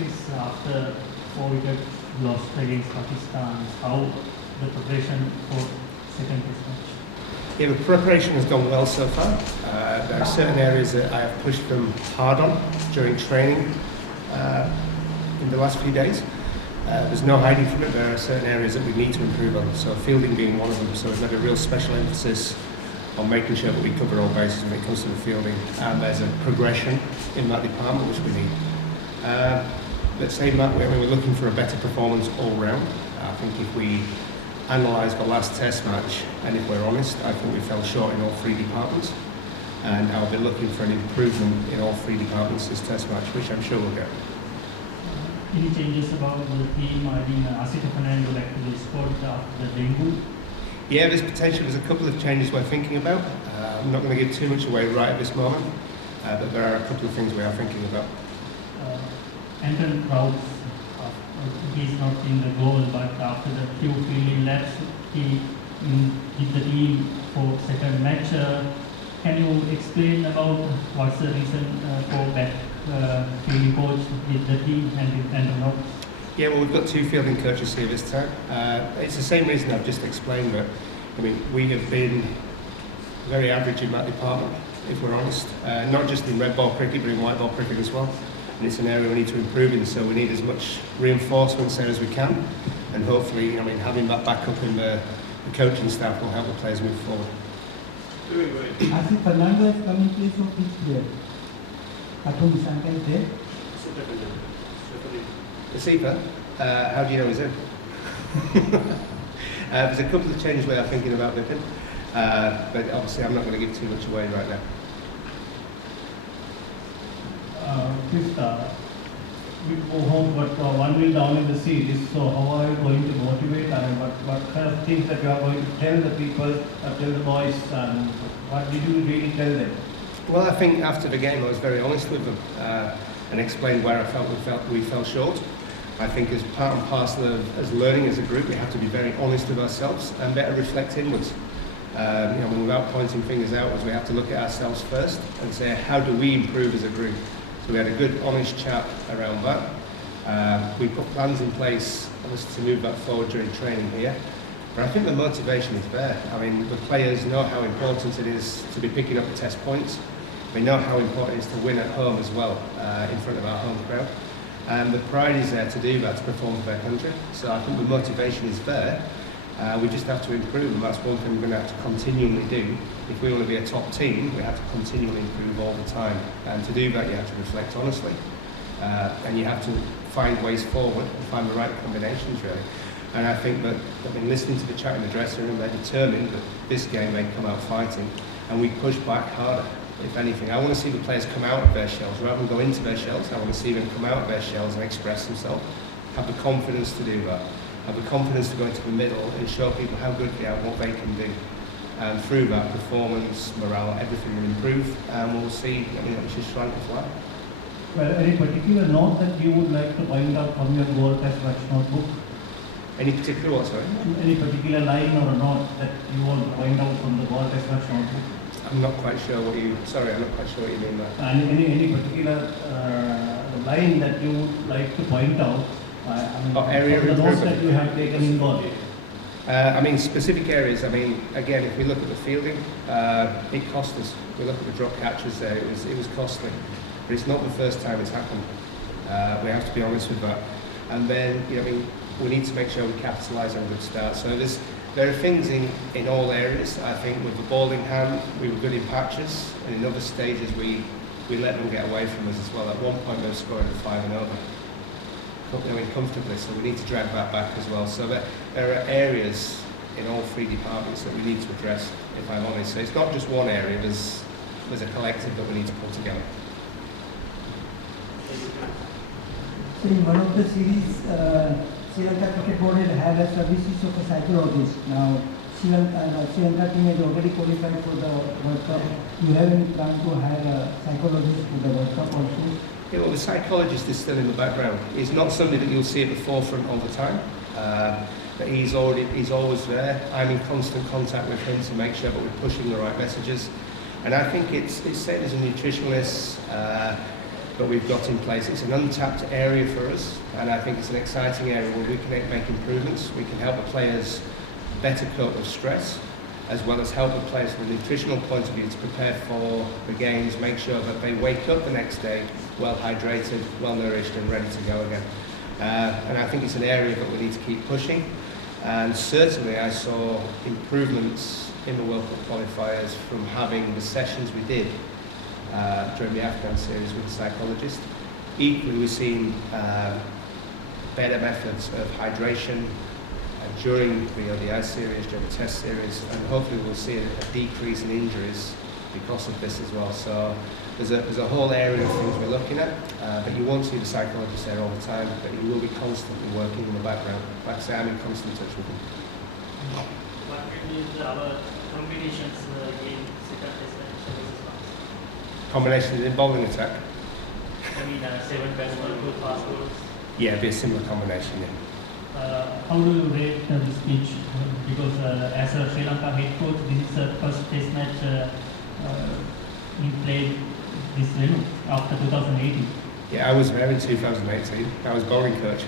is after 4 wicket loss against Pakistan, how the preparation for second test match? Yeah, the preparation has gone well so far. There are certain areas that I have pushed them hard on during training in the last few days. There's no hiding from it. There are certain areas that we need to improve on, so fielding being one of them. So we've made a real special emphasis on making sure that we cover all bases when it comes to the fielding, and there's a progression in that department which we need. Let's say that we're looking for a better performance all round. I think if we analyse the last test match, and if we're honest, I think we fell short in all three departments, and I'll be looking for an improvement in all three departments this test match, which I'm sure we'll get. Any changes about the team? I mean, Asita Fernando actually scored after the debut. Yeah, there's potential. There's a couple of changes we're thinking about. I'm not going to give too much away right at this moment, but there are a couple of things we are thinking about. Anton Krauss, he's not in the goal, but after the few fielding laps, he did the team for second match. Can you explain about what's the reason for that fielding coach with the team and Anton Krauss? Yeah, well, we've got two fielding coaches here this time. It's the same reason I've just explained, but I mean, we have been very average in that department, if we're honest. Not just in red ball cricket, but in white ball cricket as well. And it's an area we need to improve in, so we need as much reinforcements there as we can. And hopefully, I mean, having that backup in the coaching staff will help the players move forward. Asif Fernando is coming place of which player? Atom Sanka is there? Asifa, how do you know he's in? There's a couple of changes we are thinking about with him, but obviously I'm not going to give too much away right now. Chris, we go home, but 1-0 down in the series, so how are you going to motivate and what kind of things that you are going to tell the people, tell the boys, and what did you really tell them? Well, I think after the game I was very honest with them and explained where I felt we fell short. I think as part and parcel of as learning as a group, we have to be very honest with ourselves and better reflect inwards. Without pointing fingers outwards, we have to look at ourselves first and say, how do we improve as a group? So we had a good, honest chat around that. We put plans in place, obviously, to move that forward during training here. But I think the motivation is there. I mean, the players know how important it is to be picking up the test points. We know how important it is to win at home as well, in front of our home crowd. And the pride is there to do that, to perform for their country. So I think the motivation is there. We just have to improve, and that's one thing we're going to have to continually do. If we want to be a top team, we have to continually improve all the time. And to do that, you have to reflect honestly. And you have to find ways forward and find the right combinations, really. And I think that, listening to the chat in the dressing room, they're determined that this game they come out fighting, and we push back harder. If anything, I want to see the players come out of their shells rather than go into their shells. I want to see them come out of their shells and express themselves. Have the confidence to do that. Have the confidence to go into the middle and show people how good they are, what they can do. And through that, performance, morale, everything will improve, and we'll see. Which is trying to fly. Well, any particular note that you would like to point out from your goal test match notebook? Any particular what, sorry? Any particular line or a note that you want to point out from the goal test match notebook? I'm not quite sure what you mean there. And any particular line that you would like to point out? Area the notes improvement. that you have taken in goal. Specific areas. Again, if we look at the fielding, it cost us. We look at the drop catches there. It was costly, but it's not the first time it's happened. We have to be honest with that. And then, we need to make sure we capitalise on a good start. So there are things in all areas. I think with the ball in hand, we were good in patches, and in other stages we let them get away from us as well. At one point, they were scoring at 5 and over. Comfortably, so we need to drag that back as well. So there are areas in all three departments that we need to address, if I'm honest. So it's not just one area, there's a collective that we need to put together. So in one of the series, Sri Lanka Cricket Board had a services of a psychologist. Now, Sri Lanka team has already qualified for the World Cup. Do you have any plan to hire a psychologist for the World Cup also? Yeah, well, the psychologist is still in the background. He's not somebody that you'll see at the forefront all the time, but he's always there. I'm in constant contact with him to make sure that we're pushing the right messages. And I think it's same as a nutritionist. but we've got in place. It's an untapped area for us, and I think it's an exciting area where we can make improvements. We can help the players better cope with stress, as well as help the players from a nutritional point of view to prepare for the games, make sure that they wake up the next day well hydrated, well nourished and ready to go again. And I think it's an area that we need to keep pushing. And certainly I saw improvements in the World Cup qualifiers from having the sessions we did during the Afghan series with the psychologist. Equally, we've seen better methods of hydration during the ODI series, during the Test series, and hopefully we'll see a decrease in injuries because of this as well. So there's a whole area of things we're looking at, but you won't see the psychologist there all the time, but he will be constantly working in the background. Like I say, I'm in constant touch with him. What will be our combinations in second test match versus France? Combinations in bowling attack? I mean, 7 batsmen, 2 fast bowlers. Yeah, it'd be a similar combination, yeah. How do you rate this pitch? Because as a Sri Lanka head coach, this is the first test match you played this venue after 2018. Yeah, I was there in 2018. I was bowling coach.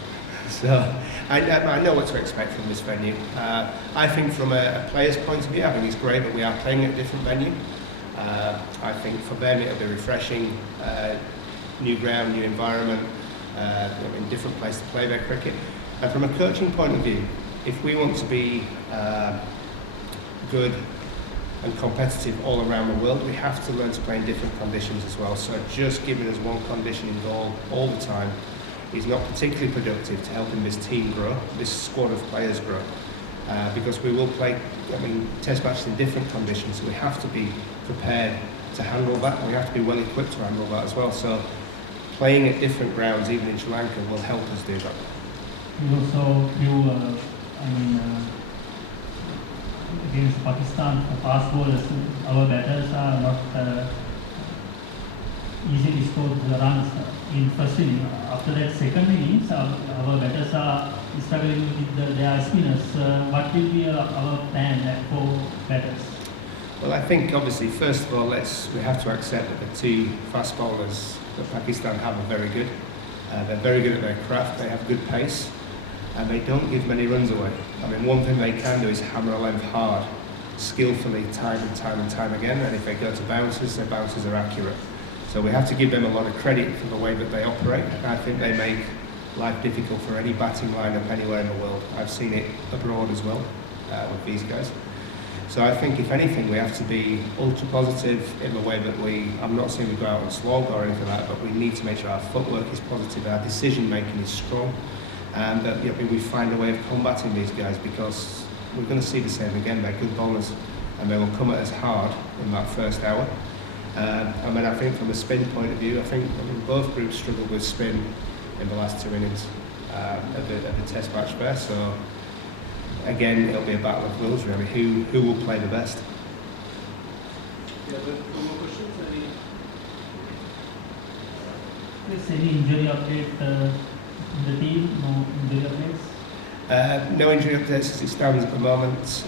So I know what to expect from this venue. I think from a player's point of view, I think it's great that we are playing at a different venue. I think for them it'll be refreshing, new ground, new environment, in different place to play their cricket. And from a coaching point of view, if we want to be good and competitive all around the world, we have to learn to play in different conditions as well. So just giving us one condition in goal all the time is not particularly productive to helping this team grow, this squad of players grow. Because we will play, test matches in different conditions, so we have to be prepared to handle that, and we have to be well equipped to handle that as well. So playing at different grounds, even in Sri Lanka, will help us do that. You also view, against Pakistan, fast bowlers, our batters are not easily scored the runs in first inning. After that second innings, our batters are struggling with their spinners. What will be our plan for batters? Well, I think obviously, first of all, we have to accept that the 2 fast bowlers that Pakistan have are very good. They're very good at their craft, they have good pace, and they don't give many runs away. One thing they can do is hammer a length hard, skillfully, time and time again, and if they go to bounces, their bounces are accurate. So we have to give them a lot of credit for the way that they operate. I think they make life difficult for any batting lineup anywhere in the world. I've seen it abroad as well with these guys. So I think if anything, we have to be ultra positive in the way that I'm not saying we go out and slog or anything like that, but we need to make sure our footwork is positive, our decision making is strong, and that we find a way of combating these guys, because we're going to see the same again. They're good bowlers and they will come at us hard in that first hour. I think from a spin point of view, both groups struggled with spin in the last 2 innings of the test match there. So again, it'll be a battle of wills really. Who will play the best? Yeah, but more questions? Any injury update in the team? No injury updates? No injury updates as it stands at the moment.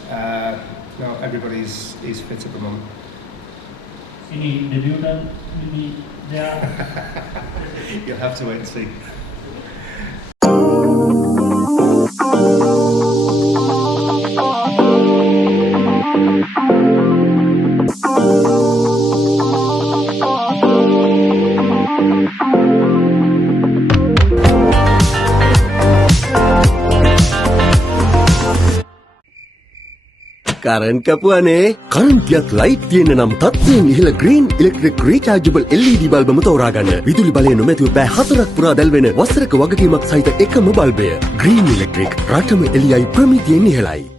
No, everybody's fit at the moment. Any debutant will be there? You'll have to wait and see. Current කපුවනේ කරන්ට්යක් light තියෙන නම් තත්ත්වයෙන් ඉහළ green electric rechargeable LED බල්බම තෝරාගන්න. විදුලි බලය නොමැතිව පැය 4ක් පුරා දැල්වෙන වසරක වගකීමක් සහිත එකම බල්බය. ග්‍රීන් ඉලෙක්ට්‍රික් රටම එළියයි ප්‍රමිතියෙන් ඉහළයි.